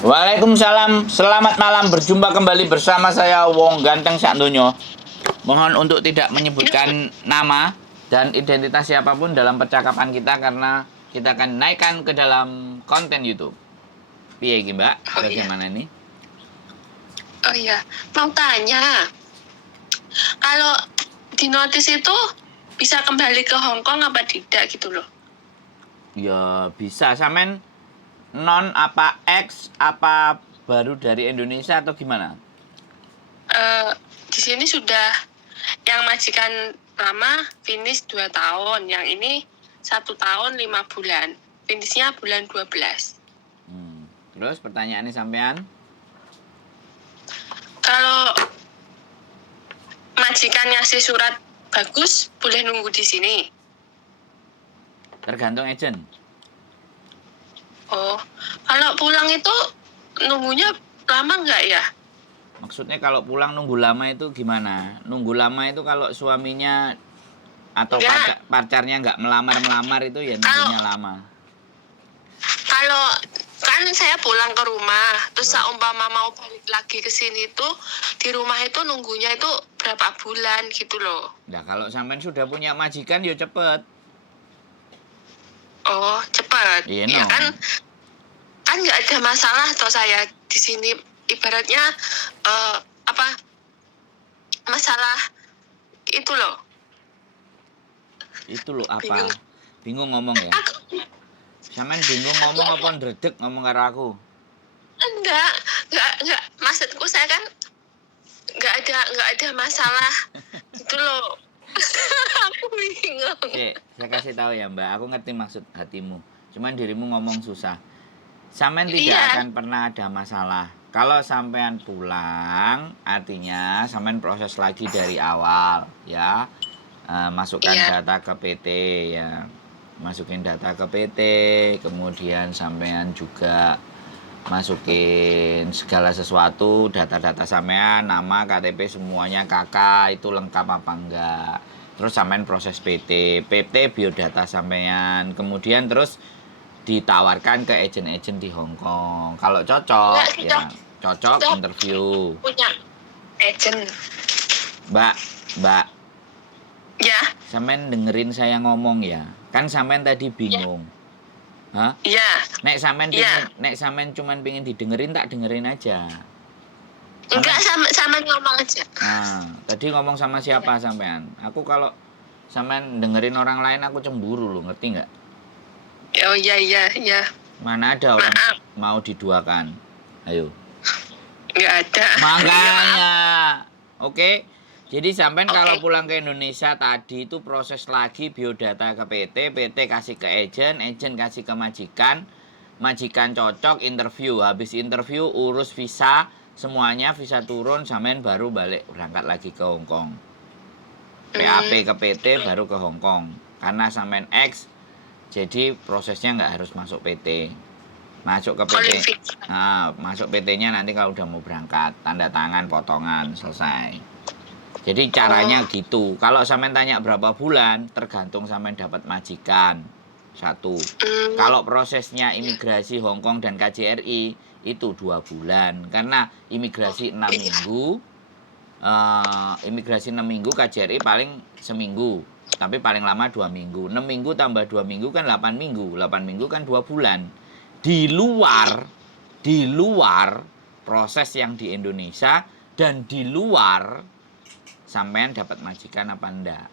Waalaikumsalam, selamat malam, berjumpa kembali bersama saya Wong Ganteng Sakdonyo. Mohon untuk tidak menyebutkan nama dan identitas siapapun dalam percakapan kita karena kita akan naikkan ke dalam konten YouTube. Piye iki, Mbak? Bagaimana ini? Oh iya, mau tanya. Kalau di notis itu bisa kembali ke Hong Kong apa tidak gitu loh? Ya bisa, sampean non apa X apa baru dari Indonesia atau gimana? Di sini sudah yang majikan lama finish 2 tahun, yang ini 1 tahun 5 bulan. Finishnya bulan 12. Terus pertanyaannya sampean? Kalau majikan ngasih surat bagus, boleh nunggu di sini. Tergantung agent. Oh, kalau pulang itu nunggunya lama nggak ya? Maksudnya kalau pulang nunggu lama itu gimana? Nunggu lama itu kalau suaminya atau pacarnya nggak melamar itu ya nunggunya lama. Kalau kan saya pulang ke rumah, terus seumpama mau balik lagi ke sini tuh di rumah itu nunggunya itu berapa bulan gitu loh. Nah kalau sampean sudah punya majikan ya cepet. Oh cepet. Iya Ya kan nggak ada masalah toh saya di sini ibaratnya masalah itu loh. Itu loh apa? Bingung ngomong ya? Sampean bingung ngomong apa ndredeg ngomong karo aku? Enggak. Maksudku saya kan nggak ada masalah gitu loh. Aku bingung. Saya kasih tahu ya Mbak, aku ngerti maksud hatimu. Cuman dirimu ngomong susah. Sampean tidak akan pernah ada masalah. Kalau sampean pulang, artinya sampean proses lagi dari awal, ya. Masukkan data ke PT, ya. Masukin data ke PT, kemudian sampean juga masukin segala sesuatu, data-data sampean, nama, KTP semuanya, kakak itu lengkap apa enggak. Terus sampean proses PT biodata sampean, kemudian terus ditawarkan ke agen-agen di Hong Kong. Kalau cocok, ya cocok interview. Punya agen. Mbak. Ya. Sampean dengerin saya ngomong ya. Kan sampean tadi bingung. Hah? Iya. Nek sampean cuman pengen didengerin tak dengerin aja. Enggak, sama ngomong aja. Nah, tadi ngomong sama siapa sampean? Aku kalau sampean dengerin orang lain aku cemburu loh, ngerti nggak? Oh iya. Mana ada orang mau diduakan? Ayo. Nggak ada. Makanya. Oke. Jadi sampean kalau pulang ke Indonesia tadi itu proses lagi biodata ke PT kasih ke agen kasih ke majikan cocok, interview. Habis interview urus visa, semuanya visa turun, sampean baru balik berangkat lagi ke Hong Kong. PAP ke PT baru ke Hong Kong. Karena sampean X, jadi prosesnya nggak harus masuk PT. Masuk ke PT. Nah, masuk PT-nya nanti kalau udah mau berangkat, tanda tangan, potongan, selesai. Jadi caranya gitu. Kalau sampean tanya berapa bulan, tergantung sampean dapat majikan. 1. Kalau prosesnya imigrasi Hong Kong dan KJRI itu 2 bulan. Karena imigrasi 6 minggu. Imigrasi 6 minggu, KJRI paling seminggu. Tapi paling lama 2 minggu. 6 minggu tambah 2 minggu kan 8 minggu. 8 minggu kan 2 bulan. Di luar proses yang di Indonesia dan di luar sampean dapat majikan apa enggak,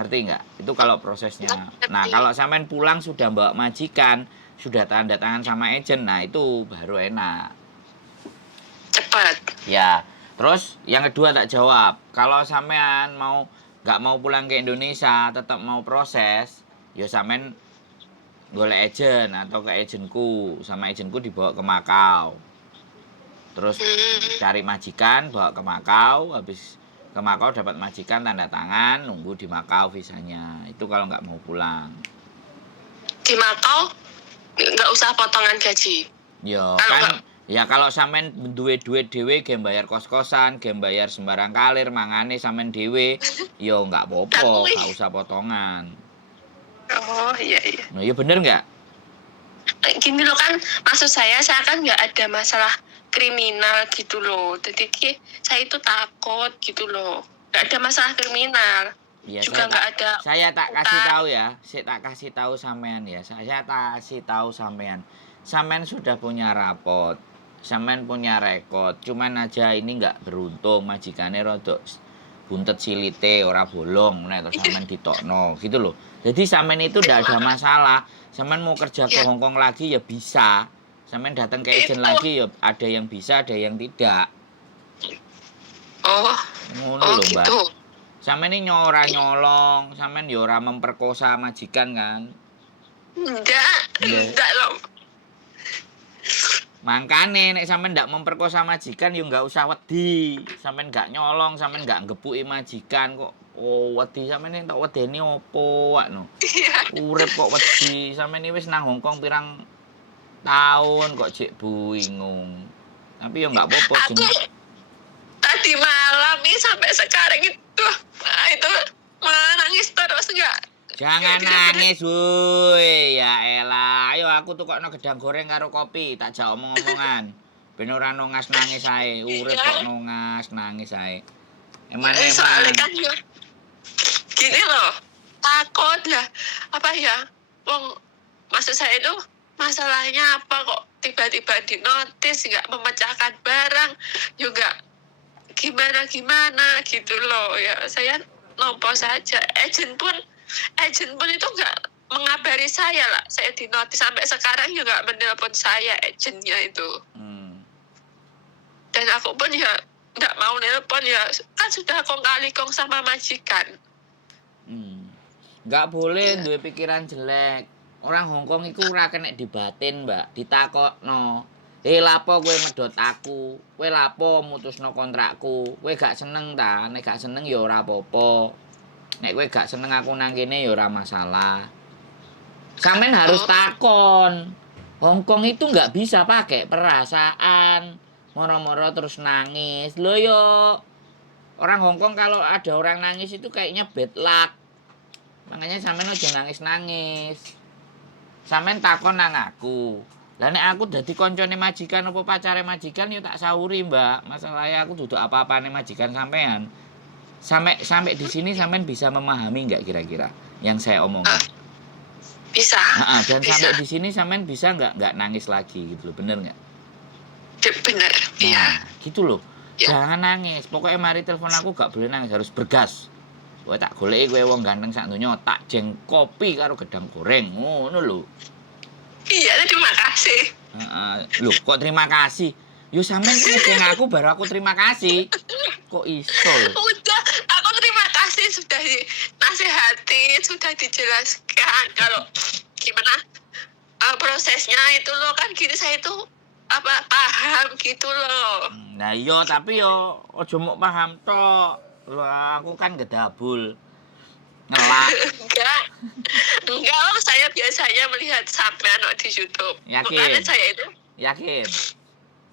ngerti enggak? Itu kalau prosesnya. Nah kalau sampean pulang sudah bawa majikan, sudah tanda tangan sama agen, nah itu baru enak, cepat ya. Terus yang kedua tak jawab, kalau sampean nggak mau pulang ke Indonesia, tetap mau proses, ya sampean golek agen atau ke agenku, sama agenku dibawa ke Makau, terus cari majikan bawa ke Makau, habis ke Makau dapat majikan tanda tangan, nunggu di Makau visanya. Itu kalau nggak mau pulang. Di Makau nggak usah potongan gaji. Yo kan ya kalau sampean duwe duit dhewe ge bayar kos-kosan, ge bayar sembarang kalir, mangane sampean dhewe, yo nggak apa-apa, nggak usah potongan. Oh iya. Nah, ya bener nggak? gini loh kan, maksud saya kan nggak ada masalah kriminal gitu loh. Jadi saya itu takut gitu loh. Nggak ada masalah kriminal. Iya, Juga nggak ada saya tak kasih utang. tahu ya. Saya tak kasih tahu sampean ya. Saya tak kasih tahu sampean. Sampean sudah punya rapot. Sampean punya rekod. Cuman aja ini nggak beruntung majikannya rodok buntet silite ora bolong nek to sampean ditokno gitu loh. Jadi sampean itu ndak ada masalah. Sampean mau kerja ke Ya, Hongkong lagi ya bisa. Sampean datang ke agent itu. lagi ya ada yang bisa, ada yang tidak. Oh, Ngono oh lho, Mbak. gitu. Sampeyan ini ora nyolong, sampeyan ya ora memperkosa majikan kan. Nggih. Enggak loh. Mangkane nek sampeyan ndak memperkosa majikan ya nggak usah wedi. Sampeyan nggak nyolong, sampeyan nggak ngepuki majikan kok. Oh, wedi sampeyan tak wedeni opo wakno. Iya. Urip kok wedi. Sampeyan iki wis nang Hongkong pirang tahun kok jek bingung. Tapi ya nggak apa-apa Aku tadi malam nih sampai sekarang itu, nah itu menangis terus enggak. Jangan nangis, wuy. Ya elah, ayo aku tukokno gedang goreng karo kopi, tak jak omong-omongan. Ben ora nongas nangis ae, urip kok nongas nangis ae. Soalnya Eman-eman. kan ya gini loh, takut ya apa ya, wong maksud saya itu masalahnya apa kok tiba-tiba di notice nggak memecahkan barang juga gimana gimana gitu loh ya. Saya nompo saja, agent pun itu nggak mengabari saya lah, saya di notice sampai sekarang juga menelpon saya agentnya itu. Dan aku pun ya nggak mau nelpon ya, kan sudah kong kali kong sama majikan. Nggak boleh Iya. duwe pikiran jelek. Orang Hongkong iku ora kena dibatin, Mbak. Ditakokno. Lapo kowe medhot aku? Kowe lapo mutusno kontrakku? Kowe gak seneng ta? Nek gak seneng ya ora apa-apa. Nek kowe gak seneng aku nang kene ya ora masalah. Sampeyan harus takon. Hongkong itu nggak bisa pakai perasaan. Moro-moro terus nangis. Loh yo. Orang Hongkong kalau ada orang nangis itu kayaknya bad luck. Makanya sampeyan aja nangis-nangis. Sampeyan takon nang aku. Lah nek aku dadi koncone majikan apa pacare majikan ya tak sauri, Mbak. Masalahnya aku duduk apa-apane majikan sampean. Sampai di sini sampean bisa memahami nggak kira-kira yang saya omongin? Bisa. Dan bisa. sampai di sini sampean bisa nggak nangis lagi gitu loh, bener nggak? Bener, iya. Gitu loh. Ya. Jangan nangis. Pokoknya mari telepon aku gak boleh nangis, harus bergas. Kowe tak goleki kowe wong ganteng sak donya, tak jeng kopi karo gedang goreng. Ngono lho. Iya, terima kasih. Loh, kok terima kasih? Yo sampean ngeceng aku baru aku terima kasih. Kok iso lho? Udah, aku terima kasih sudah dinasehati, sudah dijelaskan kalau gimana prosesnya itu loh, kan gini saya itu apa paham gitu loh. Nah iya, tapi yo aja mok paham tok. Lho aku kan gedabul. Ngelak. Enggak loh, saya biasanya melihat sampean di YouTube. Yakin? Makanya saya itu Yakin?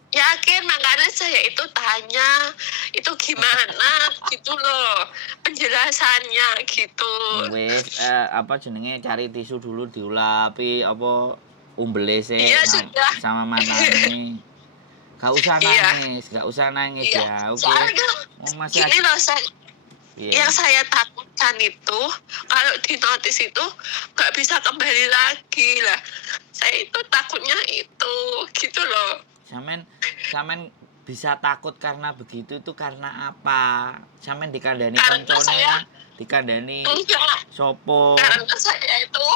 yakin, makanya saya itu tanya itu gimana gitu loh penjelasannya gitu. Wis apa jenenge cari tisu dulu diulapi apa umbele sik Iya, sudah. sama mantannya. Gak usah Iya. nangis, gak usah nangis Iya. ya. Oke. Soalnya Masih gini loh, Iya. yang saya takutkan itu kalau di notis itu nggak bisa kembali lagi lah. Saya itu takutnya itu gitu loh. Sampean bisa takut karena begitu itu karena apa? Sampean dikandani Karena koncone, saya dikandani enggak, sopo? karena saya itu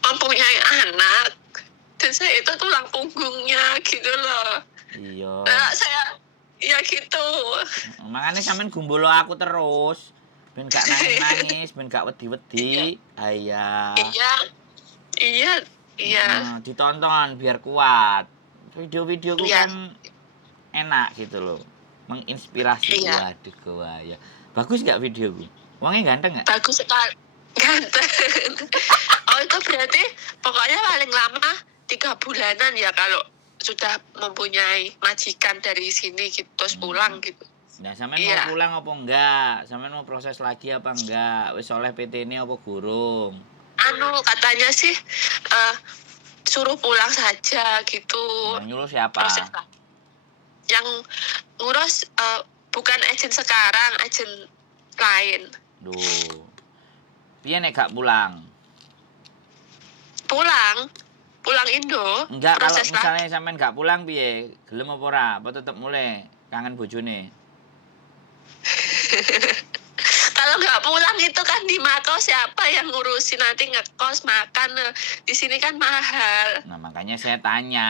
mempunyai anak dan saya itu tulang punggungnya gitu loh. Iya. Nah, saya ya gitu. Makanya sampean gumbolo aku terus. Ben gak nangis-nangis, ben gak wedi-wedi. Ayah. Iya. Ditonton biar kuat. Video-videoku Iya. kan enak gitu loh. Menginspirasi. Iya. Waduh gawaya. Bagus gak videoku? Wongnya ganteng gak? Bagus sekali. Ganteng. Oh, itu berarti pokoknya paling lama 3 bulanan ya kalau sudah mempunyai majikan dari sini gitu terus pulang gitu. Nah, sampean Iya. mau pulang apa enggak? Sampean mau proses lagi apa enggak? Wis oleh PT ini apa gurung? Katanya sih suruh pulang saja gitu. Yang nyuruh siapa? Proses yang ngurus bukan agent sekarang, agent lain. Duh. Piye nek gak pulang? Pulang Indo. Enggak, kalau proses misalnya sampean gak pulang piye? Gelem apa ora? Apa tetep mulai kangen bojone? Kalau nggak pulang itu kan di Makau siapa yang ngurusin, nanti ngekos makan, di sini kan mahal. Nah, makanya saya tanya,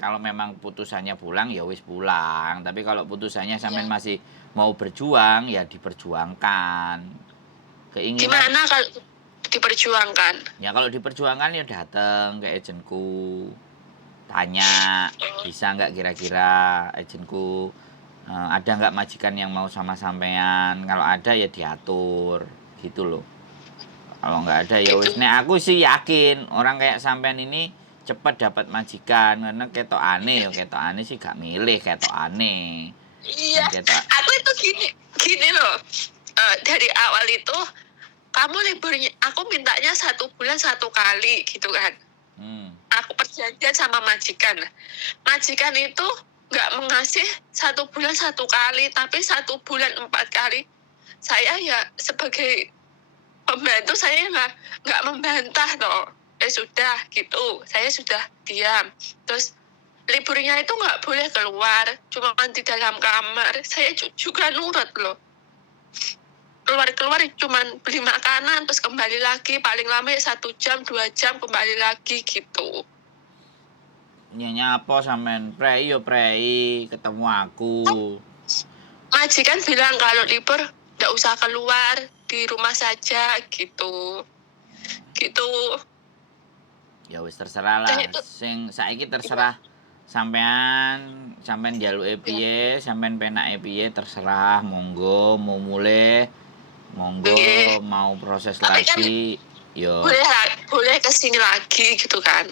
kalau memang putusannya pulang ya wis pulang, tapi kalau putusannya sampean masih mau berjuang ya diperjuangkan. Keinginan Gimana kalau diperjuangkan? ya kalau diperjuangkan ya datang ke agenku. Tanya, bisa nggak kira-kira agenku ada nggak majikan yang mau sama sampean? Kalau ada ya diatur, gitu loh. Kalau nggak ada ya wis. Nek aku sih yakin orang kayak sampean ini cepat dapat majikan, karena ketok aneh ya ketok aneh sih gak milih ketok aneh. Iya, Ketok, aku itu gini loh. Dari awal itu kamu liburnya, aku mintanya 1 bulan 1 kali gitu kan. Aku perjanjian sama majikan. Majikan itu nggak mengasih 1 bulan 1 kali, tapi 1 bulan 4 kali. Saya ya sebagai pembantu saya nggak membantah toh. Sudah gitu, saya sudah diam. Terus liburnya itu nggak boleh keluar, cuma di dalam kamar. Saya juga nurut loh. Keluar cuman beli makanan terus kembali lagi, paling lama ya 1 jam 2 jam kembali lagi gitu. ya nyapa sampean prei yo prei ketemu aku. Majikan bilang kalau libur nggak usah keluar, di rumah saja gitu. Ya wis terserah lah. Sing saiki terserah sampean njaluke piye, sampean penake piye terserah, monggo mau mulai monggo mau proses tapi lagi kan yo boleh kesini lagi gitu kan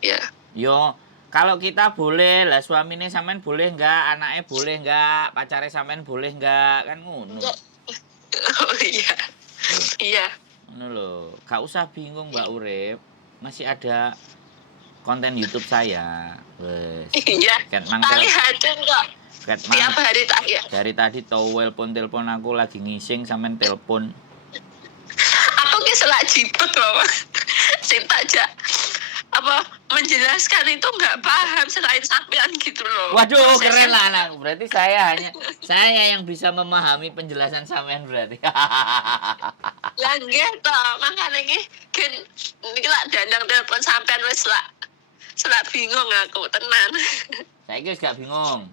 ya. Yo kalau kita boleh lah, suaminya sampean boleh enggak, anaknya boleh enggak, pacarnya sampean boleh enggak, kan ngono. Oh iya. Iya. Ngono lho, gak usah bingung Mbak Urip, masih ada konten YouTube saya. Wes. Iya. Tadi ada enggak? Tiap hari tak ya. Dari tadi telepon aku lagi ngising sampean telepon. Aku ki selak jipet loh. Sing aja apa menjelaskan itu nggak paham selain sampean gitu loh. Waduh, keren lah anak. Berarti saya yang bisa memahami penjelasan sampean berarti. Lah nggih to, makane iki gen niki lak dandang telepon sampean wis selak bingung aku tenan. Saiki wis gak bingung.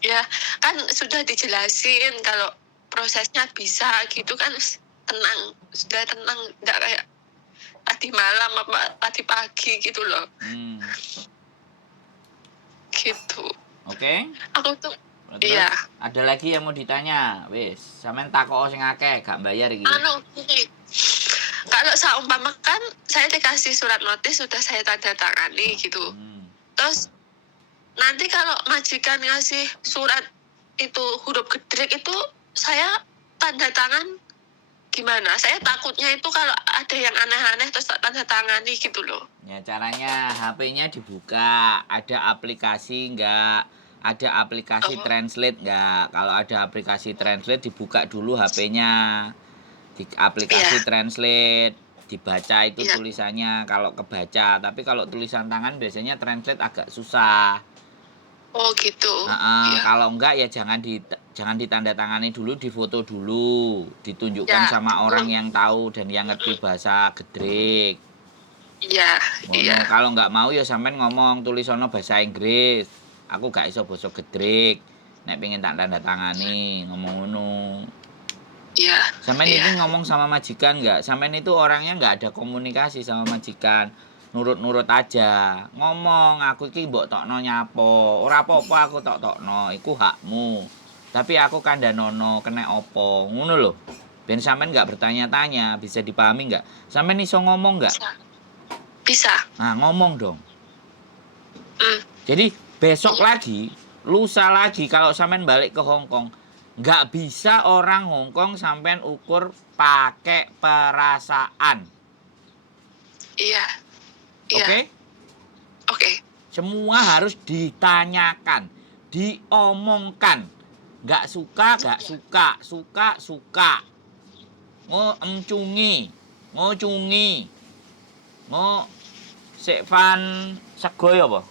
Ya, kan sudah dijelasin kalau prosesnya bisa gitu kan, tenang, sudah tenang, enggak kayak tadi malam apa tadi pagi gitu loh. Gitu. Oke. Aku tuh terus, iya. Ada lagi yang mau ditanya? Wis, sampean takok sing akeh, gak bayar iki. Gini. Kalau seumpama kan saya dikasih surat notis sudah saya tanda tangani gitu. Terus nanti kalau majikan ngasih surat itu huruf gedrek itu saya tanda tangan gimana? Saya takutnya itu kalau ada yang aneh-aneh terus tak tanda tangani gitu loh. Ya caranya HP-nya dibuka, ada aplikasi enggak? Ada aplikasi translate enggak? Kalau ada aplikasi translate dibuka dulu HP-nya. Di aplikasi translate dibaca itu tulisannya kalau kebaca, tapi kalau tulisan tangan biasanya translate agak susah. Oh gitu. Kalau enggak ya jangan ditandatangani dulu, difoto dulu, ditunjukkan sama orang yang tahu dan yang ngerti bahasa gedrek. Iya. Kalau enggak mau ya sampean ngomong tulisono bahasa Inggris. Aku gak iso basa gedrek. Nek pengen tak tandatangani, ngomong ngono. Iya. Sampean ini ngomong sama majikan enggak? Sampean itu orangnya enggak ada komunikasi sama majikan. Nurut-nurut aja. Ngomong, aku iki mbok tokno nyapo. Ora apa-apa aku tok-tokno, iku hakmu. Tapi aku kandhanono kena opo. Ngono lho. Ben sampean enggak bertanya-tanya, bisa dipahami enggak? Sampean iso ngomong enggak? Bisa. Nah, ngomong dong. Jadi besok lagi, lusa lagi kalau sampean balik ke Hong Kong, enggak bisa orang Hong Kong sampean ukur pakai perasaan. Iya. Iya. Oke? Oke. Semua harus ditanyakan, diomongkan. Nggak suka, nggak suka, suka, suka. Ngocungi, ngocungi. Sekvan sego ya apa?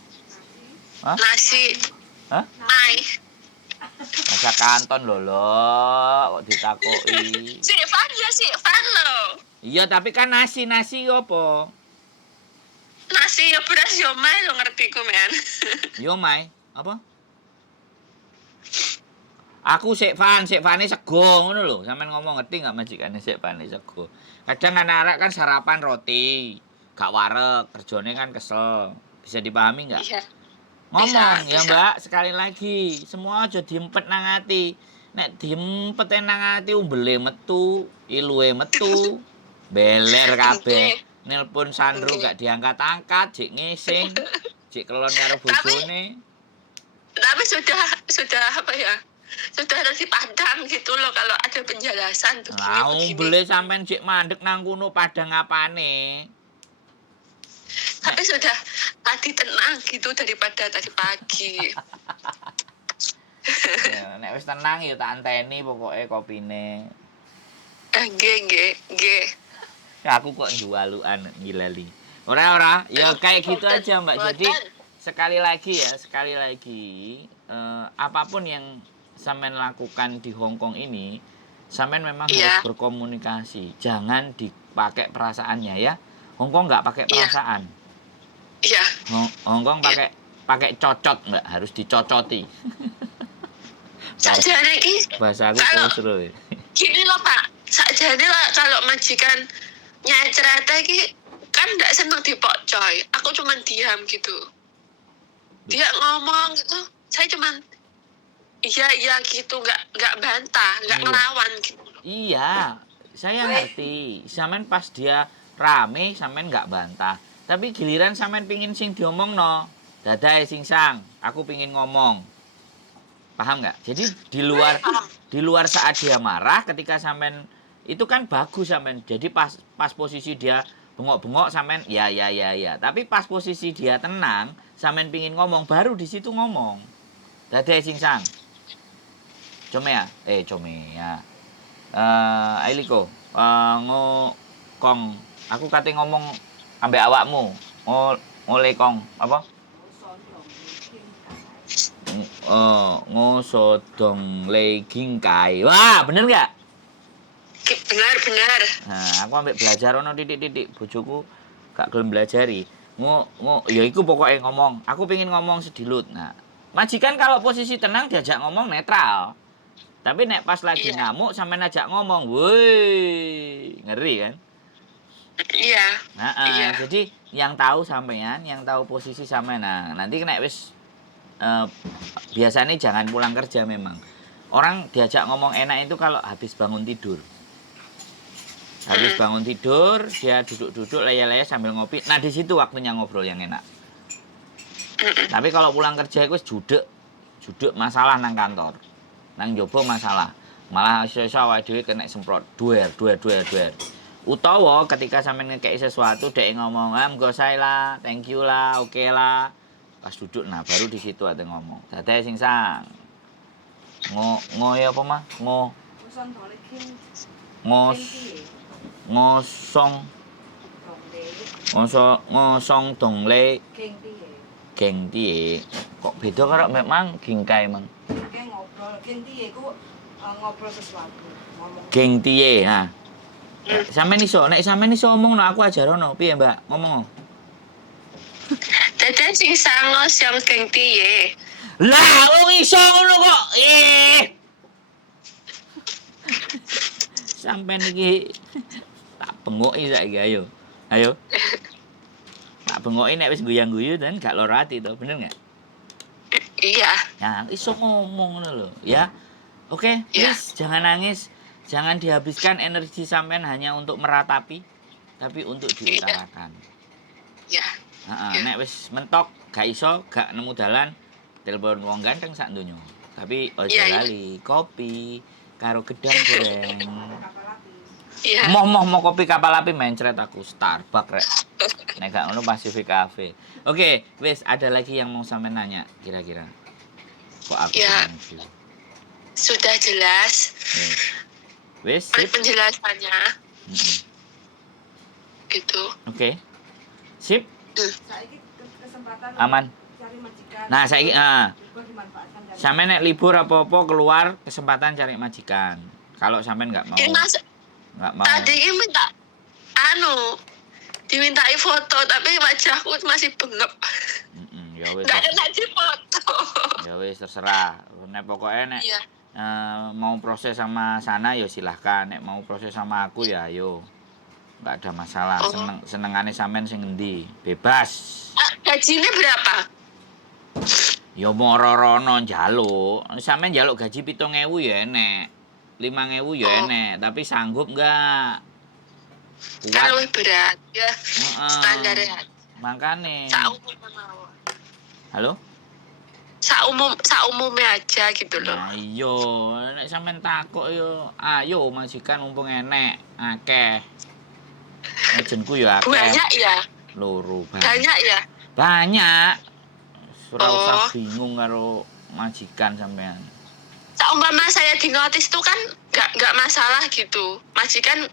Hah? Nasi. Hah? Mai. Masa kanton lho, kok ditakoki. Sikvan ya sikvan loh. Iya, tapi kan nasi apa? Nasi ya beras ya mai lo ngerti ku men. Yo Mai, apa? Aku sekvane sego ngono lho. Sampeyan ngomong ngerti enggak majikane sekvane sego. Kadang anak-anak kan sarapan roti, gak wareg, kerjane kan kesel. Bisa dipahami enggak? Iya. Ngomong ya bisa. Mbak, sekali lagi, semua aja diempet nang ati. Nek diempet nang ati umbele metu, iluwe metu, beler kabeh. Nelpon Sandro gak diangkat-angkat, jek ngising, jek kelon karo bojone. Tapi sudah apa ya? Sudah ada di padang gitu loh kalau ada penjelasan Lah begini. umbele sampean jek mandek nang kono padang apane? Tapi sudah tadi tenang gitu daripada tadi pagi. Ya, nek wis tenang ya tak anteni pokoke kopine. Nggih. Ya, aku kok jualuan ngilali. Ora, ya kayak gitu aja Mbak. Jadi sekali lagi, apapun yang sampean lakukan di Hong Kong ini, sampean memang harus berkomunikasi. Jangan dipakai perasaannya ya. Hong Kong nggak pakai perasaan. Iya. Hong Kong pakai cocot, nggak harus dicocoti. Sakjane iki Bahasa aku kosro. Gini loh Pak, sakjane lah kalau majikan Nyai cerita iki kan nggak seneng dipokcoy. Aku cuman diam gitu. Dia ngomong gitu, saya cuman iya gitu, nggak bantah, nggak ngelawan gitu. Iya, saya ngerti. Sampean pas dia rame, sampean nggak bantah. Tapi giliran sampean pingin sing diomong no, dadae sing sang, aku pingin ngomong. Paham nggak? Jadi di luar saat dia marah, ketika sampean itu kan bagus sampean. Jadi pas posisi dia bengok-bengok sampean ya. Tapi pas posisi dia tenang, sampean pingin ngomong, baru di situ ngomong. Dadae sing sang. Come ya. Ailiko, kong, aku kate ngomong ambek awakmu. Ngole kong, apa? Ngosodong legging kai. Wah, bener nggak? Benar. Nah, aku ambek belajar ono titik-titik bojoku gak gelem belajari. Ya iku pokoknya ngomong. Aku pengen ngomong sedilut. Nah, majikan kalau posisi tenang diajak ngomong netral. Tapi nek pas lagi ngamuk sampean ajak ngomong, woi, ngeri kan? Iya. Jadi yang tahu sampean, yang tahu posisi sampean. Nah, nanti nek wis biasanya jangan pulang kerja memang. Orang diajak ngomong enak itu kalau habis bangun tidur. Habis bangun tidur, dia duduk-duduk laya-laya sambil ngopi. Nah, di situ waktunya ngobrol yang enak. Tapi kalau pulang kerja itu judek masalah nang kantor. Nang jopo masalah. Malah iso-iso awake dhewe kena semprot. Duer. Utawa ketika sampean ngekeki sesuatu dek ngomong, "Monggo sae lah, thank you lah, oke lah." Pas duduk nah baru di situ ada ngomong. Dadae sing sang. Ya apa mah? Ngosong dongle geng tie. Kok beda karo memang gingkai mang. Geng tie ku ngobrol sesuatu, ngomong. Geng tie. Nah. Sampeyan iso, nek sampeyan iso ngomong aku ajarono. Piye, Mbak? Ngomong. Dadae sing sangos yang geng tiye. Lah, wong iso ngono kok. Sampeyan iki tak bengoki saiki ayo. Tak bengoki nek wis guyang-guyu dan gak lara ati to, bener enggak? Iya. Nah, iso ngomong ngono lho, ya. Oke, please jangan nangis. Jangan dihabiskan energi sampean hanya untuk meratapi, tapi untuk diutarakan. Iya. Nek wis mentok, gak iso, gak nemu dalan, telepon wong ganteng sak donya. Tapi ojo lali kopi karo gedang goreng. Iya. Mau kopi kapal api mencret aku Starbucks rek. Nek gak ngono Pacific Cafe. Oke, wis ada lagi yang mau sampe nanya kira-kira. Kok aku Ya. sih? Sudah jelas Wis, sip. penjelasannya Mm-mm. gitu. Oke. Sip, Saiki kesempatan aman. cari majikan. Nah, saiki Libur dimanfaatkan cari sampe nek libur apa-apa keluar kesempatan cari majikan. Kalau sampean nggak mau Ini Mas tadi ini minta dimintai foto tapi wajahku masih bengep. Ya wis. Nggak kena di foto. Ya wis terserah. Nek pokoke nek Iya. mau proses sama sana ya silahkan. Nek mau proses sama aku ya ayo. Nggak ada masalah. Oh. Senengane sampean sing endi? Bebas. Gajinya berapa? Ya moro-rono njaluk. Sampeyan njaluk gaji 7.000 ya enek. 5.000 ya enek, tapi sanggup enggak? Kan Kuat. lebih berat ya. Standarnya. Makane. Saumumnya mau. Halo? Saumumnya aja gitu loh. Nah iya, nek sampean takok yo, ayo majikan mumpung enek, akeh. Ejenku yo akeh. Banyak ya? Loro Banyak ya? Banyak. Ora usah Oh. bingung karo majikan sampean. Seumpama saya di notis tuh kan nggak masalah gitu. Majikan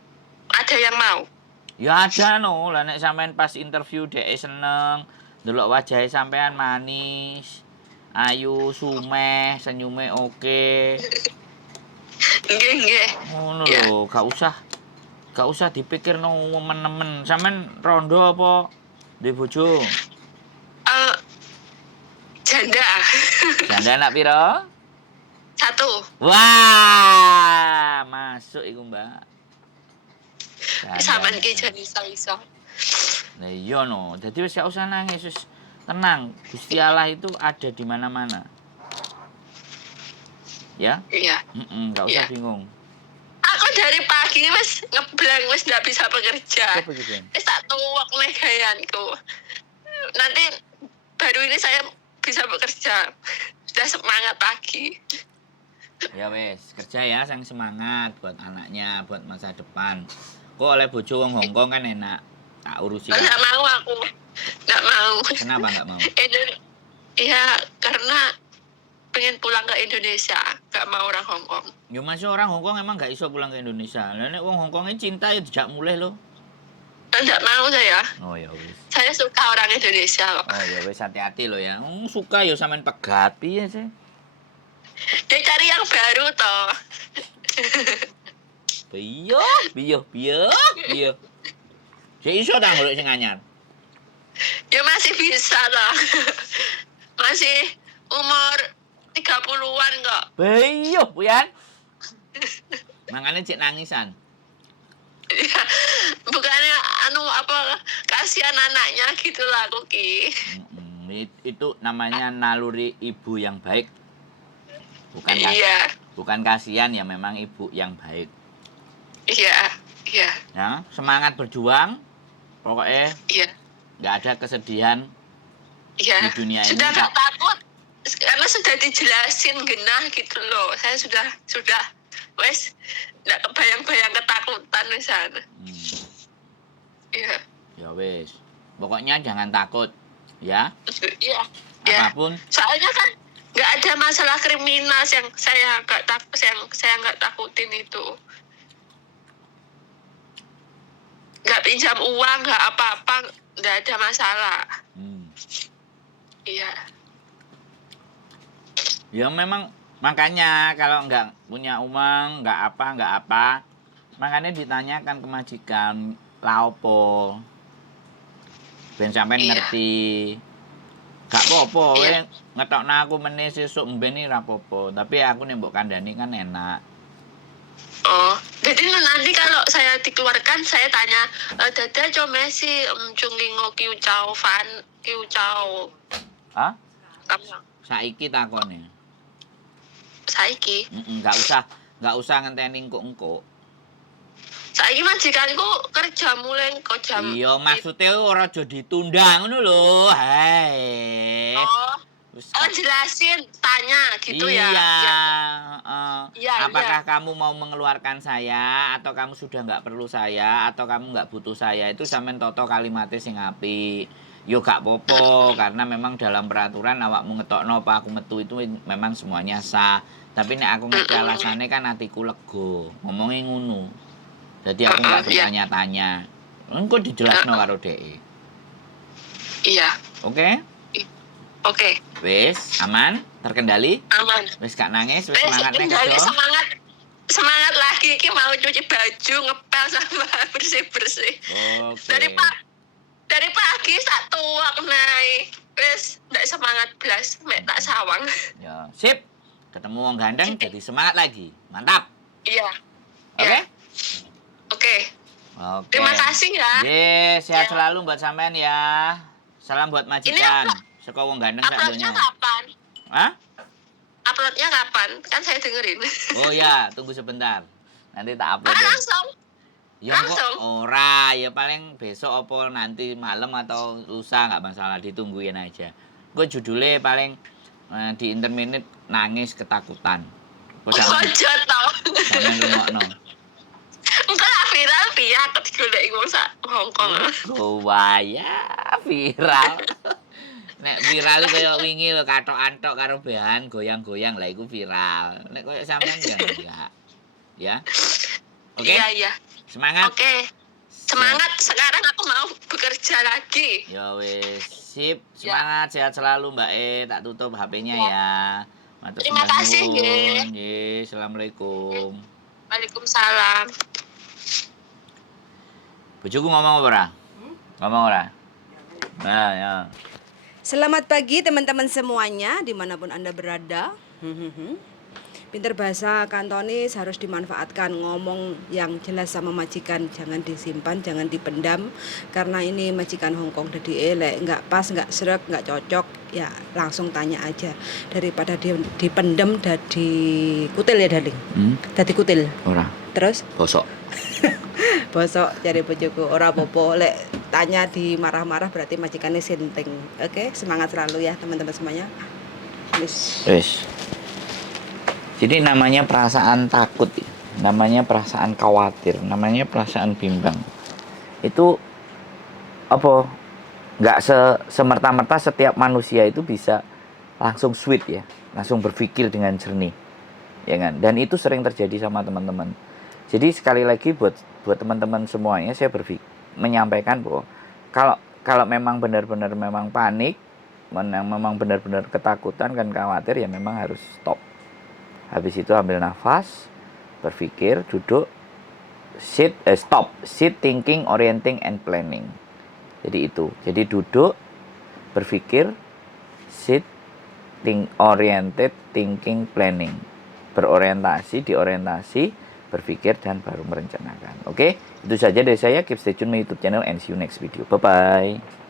ada yang mau. Ya ada no, lah nek sampean pas interview dhek seneng, ndelok wajahe sampean manis, ayu, sumeh, senyume oke. Nggih. Ngono Ya. lho, gak usah dipikir no nemen-nemen. Sampean rondo apa duwe bojo? Janda. Janda anak piro? 1. Wah, masuk iku, Mbak. Sampean ki jan iso-iso. Nah iya no, jadi wis gak usah nangis, wis tenang. Gusti Allah itu ada di mana-mana. Ya? Iya. Gak usah Iya. bingung. Aku dari pagi wis ngeblank wis nggak bisa bekerja. Kok begitu? Wis tak tuwek nih gayanku. Nanti baru ini saya bisa bekerja. Sudah semangat pagi. Ya wes, kerja ya sang semangat buat anaknya, buat masa depan. Kok oleh bojo wong Hongkong kan enak. Tak urusi. Nggak mau aku. Nggak mau. Kenapa nggak mau? Iya, karena pengen pulang ke Indonesia. Nggak mau orang Hongkong. Ya masih orang Hongkong emang nggak iso pulang ke Indonesia. Lah nek wong Hongkongnya cinta ya dijak mulai lo. Nggak mau saya. Oh ya wes. Saya suka orang Indonesia kok. Oh ya wes, hati-hati lo ya. Suka ya sampean pegat piye sih? Dia cari yang baru toh. Biyo. Sik iso ta golek sing anyar. Ya masih bisa toh. Masih umur 30-an kok. Biyo, Puyan. Mangane cek nangisan. Ya, bukannya kasihan anaknya gitu lah aku ki. Itu namanya naluri ibu yang baik. Iya. Bukan kasihan ya, memang ibu yang baik. Iya. Ya, semangat berjuang. Pokoknya Iya. nggak ada kesedihan Iya. di dunia ini. Sudah nggak takut karena sudah dijelasin genah gitu loh. Saya sudah wes nggak kebayang-bayang ketakutan di sana. Iya. Ya wes. Pokoknya jangan takut, ya. Iya. Apapun. Soalnya kan nggak ada masalah kriminal yang saya nggak takutin itu. Nggak pinjam uang, nggak apa-apa, nggak ada masalah. Iya. Ya memang makanya kalau nggak punya uang, nggak apa, makanya ditanyakan ke majikan, laopo, ben sampean ngerti. Gak apa-apa, Iya. ngetokna aku meneh sesuk mbene ra apa-apa, tapi aku nek mbok kandhani kan enak. Oh, jadi nanti kalau saya dikeluarkan, saya tanya, Dada Comesi, Chungingo Kiu Chao Fan, Kiu Chao. Hah? Kamu Saiki takone. saiki. Nggak usah ngenteni engko-engko. Saiki majikanku kerja mulai kok jam. Iya, maksudnya ora aja ditunda ngono lho. Hai. Oh, Terus, jelasin, tanya gitu ya. iya, Iya, apakah kamu mau mengeluarkan saya atau kamu sudah nggak perlu saya atau kamu nggak butuh saya, itu sampean toto kalimatnya sing apik. Yo gak popo karena memang dalam peraturan awakmu ngetokno apa aku metu itu memang semuanya sah. Tapi nek aku ngerti alasannya kan hatiku lego. Ngomongnya ngono. Jadi aku nggak Iya. bertanya-tanya. Engko dijelasno karo dhek. Iya. Oke? Oke, Wis, aman? Terkendali? aman. Wis gak nangis, wis Wes, semangat nek kendali kedo. semangat lagi. Iki mau cuci baju, ngepel sama bersih-bersih. Oke. Dari pagi sak tuak naik. Wes, ndak semangat blas, mek tak sawang. Ya, sip. Ketemu wong gandeng jadi semangat lagi. Mantap. Iya. Oke? Iya. Oke. Oke. Terima kasih ya. Ye, sehat Ya. selalu buat sampean ya. Salam buat majikan. Saka wong gandeng sak Uploadnya donya. kapan? Hah? Uploadnya kapan? Kan saya dengerin. Oh ya, tunggu sebentar. Nanti tak upload ya. Langsung. Ya kok Langsung? ora, ya paling besok apa nanti malam atau lusa nggak masalah, ditungguin aja. Gue judulnya paling di interminute nangis ketakutan. Kok Ojo tau. sampean rungokno. Engko lah viral piye digoleki wong sak Hongkong. Waya viral. Nek viral kaya wingi lho kathok tok karo bahan goyang-goyang lah iku viral. Nek koyo sampean ya enggak. Ya. Oke? Iya. Semangat. Oke. Semangat, sekarang aku mau bekerja lagi. Ya wis, sip. Ya. Semangat, sehat selalu Mbak E. Tak tutup HP-nya Ya. ya. Matur Terima sembah kasih, nuwun. Ye, assalamualaikum. Waalaikumsalam. Bojoku ngomong apa ora? Ngomong ora? Nah, ya. Selamat pagi teman-teman semuanya dimanapun Anda berada. Pinter bahasa Kantonis harus dimanfaatkan, ngomong yang jelas sama majikan, jangan disimpan, jangan dipendam, karena ini majikan Hongkong jadi elek, nggak pas, nggak srek, nggak cocok, ya langsung tanya aja daripada dipendam dadi kutil ya darling. Dadi kutil. Ora. Terus Bosok. bosok cari bojoku ora apa-apa, lek tanya di marah-marah berarti majikannya sinting. Oke, semangat selalu ya teman-teman semuanya. Wis. Jadi namanya perasaan takut, namanya perasaan khawatir, namanya perasaan bimbang. Itu apa? Nggak semerta-merta setiap manusia itu bisa langsung sweet ya, langsung berpikir dengan jernih, ya kan? Dan itu sering terjadi sama teman-teman. Jadi sekali lagi buat teman-teman semuanya saya menyampaikan bahwa kalau memang benar-benar memang panik, memang benar-benar ketakutan kan khawatir, ya memang harus stop. Habis itu ambil nafas, berpikir, duduk, stop, sit, thinking, orienting, and planning. Jadi itu, jadi duduk, berpikir, sit, oriented, thinking, planning. Berorientasi, diorientasi, berpikir, dan baru merencanakan. Oke, itu saja dari saya. Keep stay tune my YouTube channel and see you next video. Bye-bye.